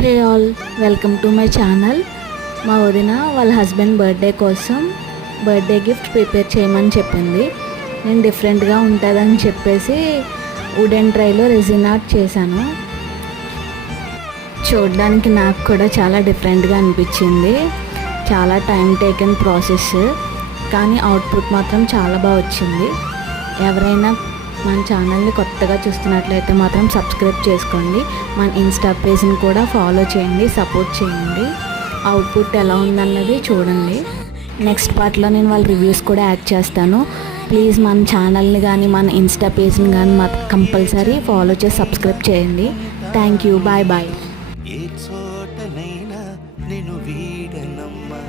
Hey all, welcome to my channel. మా వదిన వాళ్ళ హస్బెండ్ బర్త్డే కోసం బర్త్డే గిఫ్ట్ ప్రిపేర్ చేయమని చెప్పింది. నేను డిఫరెంట్గా ఉంటుందని చెప్పేసి వుడెన్ ట్రైలో రెజిన్ ఆర్ట్ చేశాను. చూడడానికి నాకు కూడా చాలా డిఫరెంట్గా అనిపించింది. చాలా టైం టేకెన్ ప్రాసెస్, కానీ అవుట్పుట్ మాత్రం చాలా బాగా వచ్చింది. ఎవరైనా మన ఛానల్ని కొత్తగా చూస్తున్నట్లయితే మాత్రం సబ్స్క్రైబ్ చేసుకోండి. మన ఇన్స్టా పేజ్ని కూడా ఫాలో చేయండి, సపోర్ట్ చేయండి. అవుట్పుట్ ఎలా ఉందన్నది చూడండి. నెక్స్ట్ పార్ట్లో నేను వాళ్ళ రివ్యూస్ కూడా యాడ్ చేస్తాను. ప్లీజ్ మన ఛానల్ని కానీ మన ఇన్స్టా పేజ్ని కానీ కంపల్సరీ ఫాలో చేసి సబ్స్క్రైబ్ చేయండి. Thank you. Bye bye. ఏ చోటనైనా నేను వీడనమ్మా.